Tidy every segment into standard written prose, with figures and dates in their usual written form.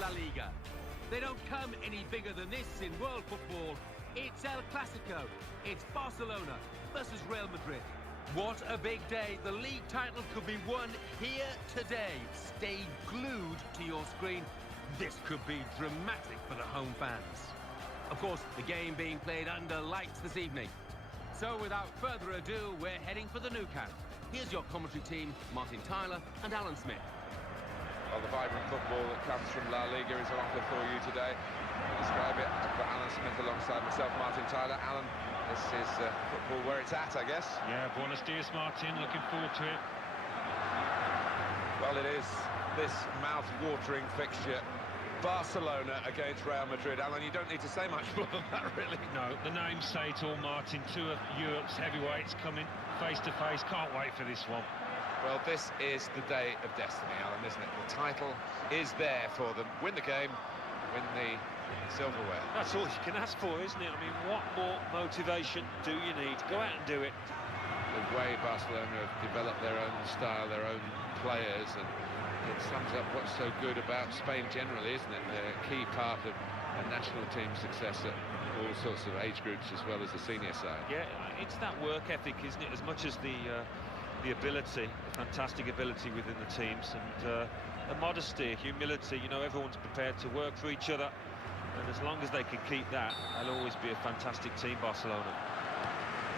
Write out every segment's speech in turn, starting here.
La Liga. They don't come any bigger than this in world football. It's El Clasico. It's Barcelona versus Real Madrid. What a big day. The league title could be won here today. Stay glued to your screen. This could be dramatic for the home fans. Of course, the game being played under lights this evening. So without further ado, we're heading for the Nou Camp. Here's your commentary team, Martin Tyler and Alan Smith. Well, the vibrant football that comes from La Liga is on offer for you today. To describe it, I've got Alan Smith alongside myself, Martin Tyler. Alan, this is football where it's at, I guess. Yeah, buenos dias, Martin. Looking forward to it. Well, it is this mouth-watering fixture. Barcelona against Real Madrid. Alan, you don't need to say much more than that, really. No, the names say it all, Martin. Two of Europe's heavyweights coming face-to-face. Can't wait for this one. Well, this is the day of destiny, Alan, isn't it? The title is there for them. Win the game, win the silverware. That's all you can ask for, isn't it? I mean, what more motivation do you need? Go out and do it. The way Barcelona have developed their own style, their own players, and it sums up what's so good about Spain generally, isn't it? They're a key part of a national team success at all sorts of age groups as well as the senior side. Yeah, it's that work ethic, isn't it? As much as the ability, the fantastic ability within the teams, and the modesty, humility. You know, everyone's prepared to work for each other, and as long as they can keep that, they'll always be a fantastic team, Barcelona.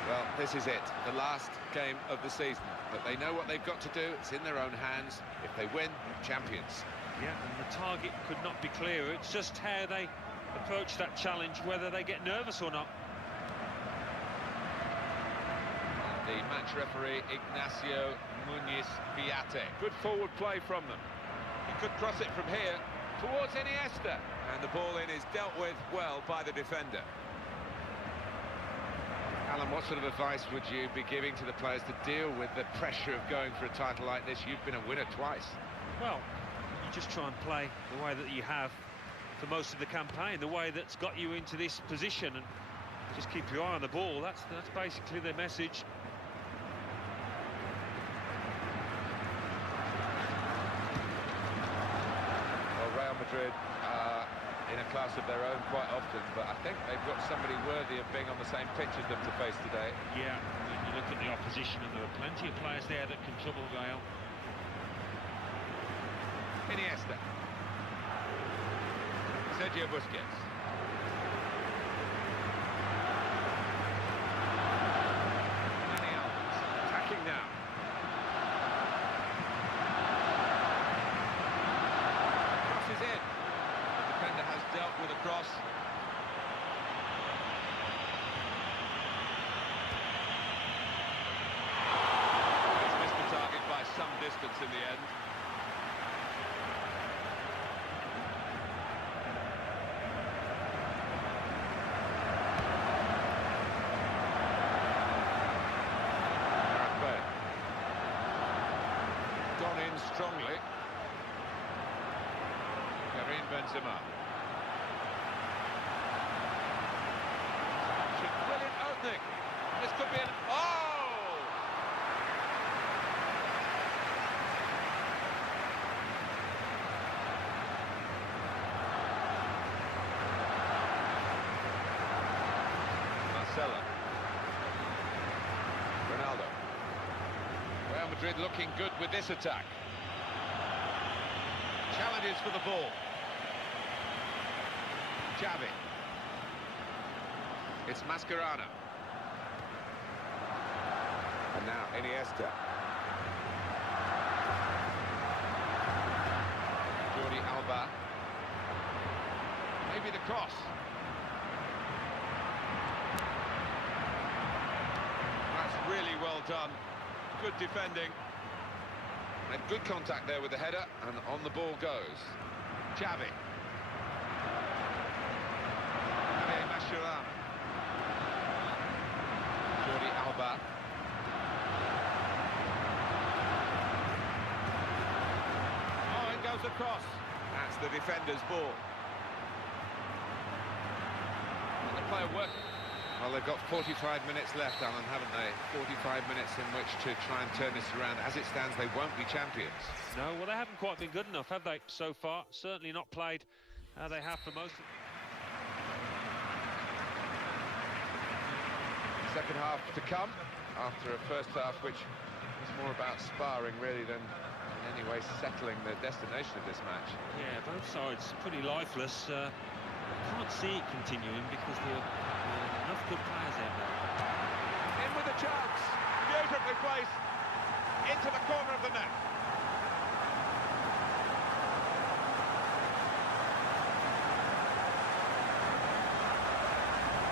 Well, this is it, the last game of the season. But they know what they've got to do. It's in their own hands. If they win, champions. Yeah, and the target could not be clearer. It's just how they approach that challenge, whether they get nervous or not. The match referee, Ignacio Muniz-Viate. Good forward play from them. He could cross it from here towards Iniesta. And the ball in is dealt with well by the defender. Alan, what sort of advice would you be giving to the players to deal with the pressure of going for a title like this? You've been a winner twice. Well, you just try and play the way that you have for most of the campaign, the way that's got you into this position, and just keep your eye on the ball. That's basically the message. Well, Real Madrid are in a class of their own quite often, but I think they've got somebody worthy of being on the same pitch as them to face today. Yeah, when you look at the opposition, and there are plenty of players there that can trouble Real. Iniesta. Sergio Busquets. Dani Alves attacking now. Crosses in. The defender has dealt with a cross. He's missed the target by some distance in the end. Gone in strongly. Karim Benzema. Brilliant opening. This could be an... Oh! Marcelo. Ronaldo. Real Madrid looking good with this attack. Challenges for the ball. Xavi. It's Mascherano. And now Iniesta. Jordi Alba. Maybe the cross. That's really well done. Good defending. And good contact there with the header, and on the ball goes. Xavi. Mascherano. Jordi Alba. Oh, it goes across. That's the defender's ball. And the player working. Well, they've got 45 minutes left, Alan, haven't they? 45 minutes in which to try and turn this around. As it stands, they won't be champions. No, well, they haven't quite been good enough, have they, so far? Certainly not played how they have for most of... Second half to come, after a first half which was more about sparring, really, than in any way settling the destination of this match. Yeah, both sides pretty lifeless. Can't see it continuing because there are enough good players out there. In with a chance, beautifully placed into the corner of the net.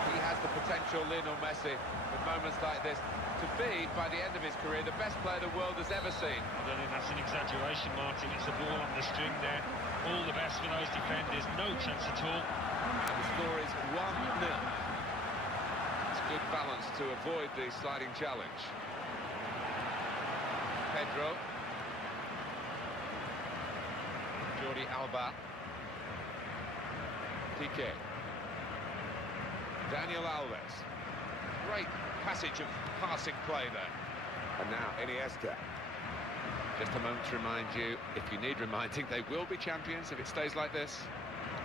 He has the potential, Lionel Messi, with moments like this, to be, by the end of his career, the best player the world has ever seen. I don't think that's an exaggeration, Martin. It's a ball on the string there. All the best for those defenders. No chance at all. And the score is 1-0. It's good balance to avoid the sliding challenge. Pedro. Jordi Alba. Piqué. Daniel Alves. Great passage of passing play there. And now Iniesta. Just a moment to remind you, if you need reminding, they will be champions if it stays like this.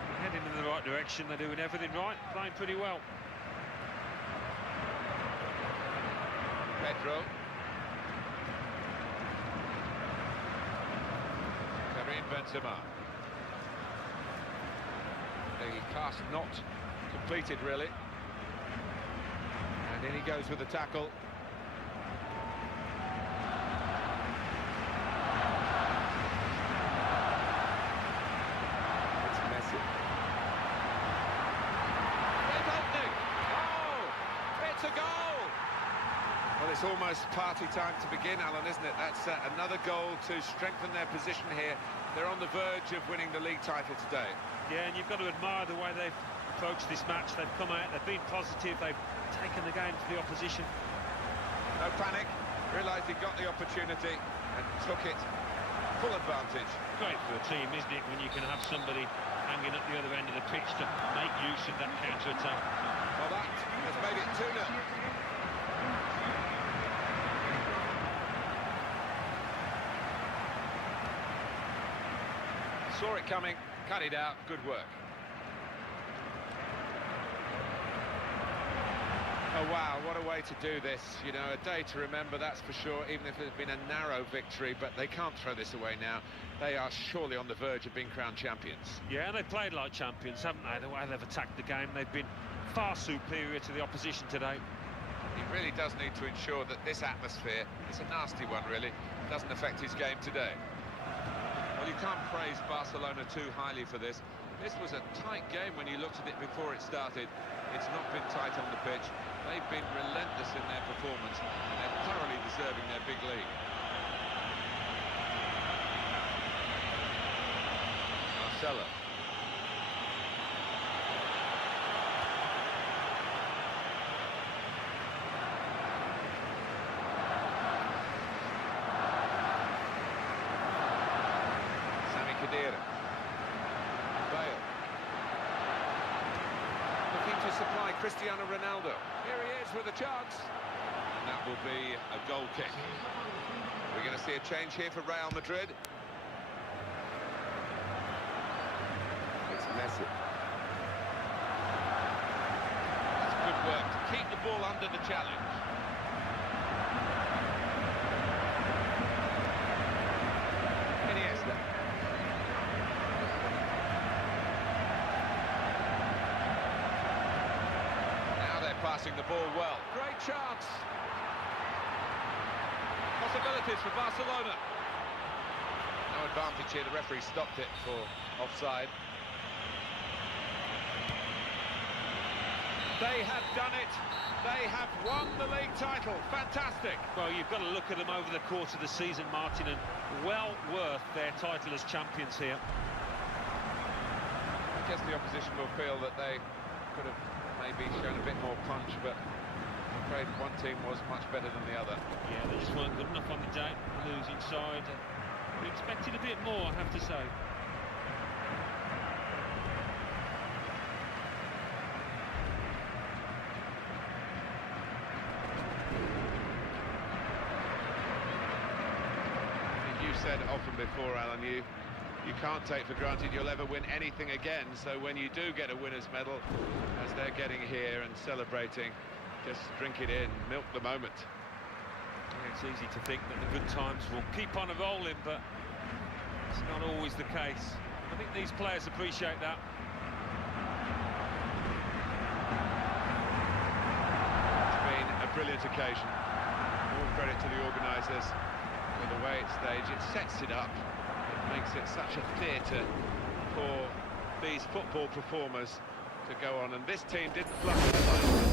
They're heading in the right direction, they're doing everything right, playing pretty well. Pedro. Karim Benzema. The pass not completed, really. And in he goes with the tackle. It's Messi. Great opening! Oh! It's a goal! Well, it's almost party time to begin, Alan, isn't it? That's another goal to strengthen their position here. They're on the verge of winning the league title today. Yeah, and you've got to admire the way they've approached this match. They've come out, they've been positive, they've taken the game to the opposition. No panic, realised he got the opportunity and took it full advantage. Great for a team, isn't it, when you can have somebody hanging at the other end of the pitch to make use of that counter-attack. Well, that has made it 2-0. Saw it coming, cut it out, good work. Oh wow, what a way to do this. You know, a day to remember, that's for sure, even if it's been a narrow victory, but they can't throw this away now. They are surely on the verge of being crowned champions. Yeah, and they've played like champions, haven't they? The way they've attacked the game, they've been far superior to the opposition today. He really does need to ensure that this atmosphere, it's a nasty one really, doesn't affect his game today. Well, you can't praise Barcelona too highly for this. This was a tight game when you looked at it before it started. It's not been tight on the pitch. They've been relentless in their performance, and they're thoroughly deserving their big league. Marcelo. Bale. Looking to supply Cristiano Ronaldo. Here he is with a chance. And that will be a goal kick. We're going to see a change here for Real Madrid. It's Messi. That's good work to keep the ball under the challenge. Iniesta. Passing the ball well. Great chance. Possibilities for Barcelona. No advantage here. The referee stopped it for offside. They have done it. They have won the league title. Fantastic. Well, you've got to look at them over the course of the season, Martin, and well worth their title as champions here. I guess the opposition will feel that they could have maybe shown a bit more punch, but I'm afraid one team was much better than the other. Yeah, they just weren't good enough on the day, losing side. We expected a bit more, I have to say. we've said often before, Alan, you can't take for granted you'll ever win anything again, so when you do get a winner's medal, as they're getting here and celebrating, just drink it in, milk the moment. It's easy to think that the good times will keep on rolling, but it's not always the case. I think these players appreciate that. It's been a brilliant occasion. All credit to the organisers for the way it's staged. It sets it up. It makes it such a theatre for these football performers to go on. And this team didn't fluff it.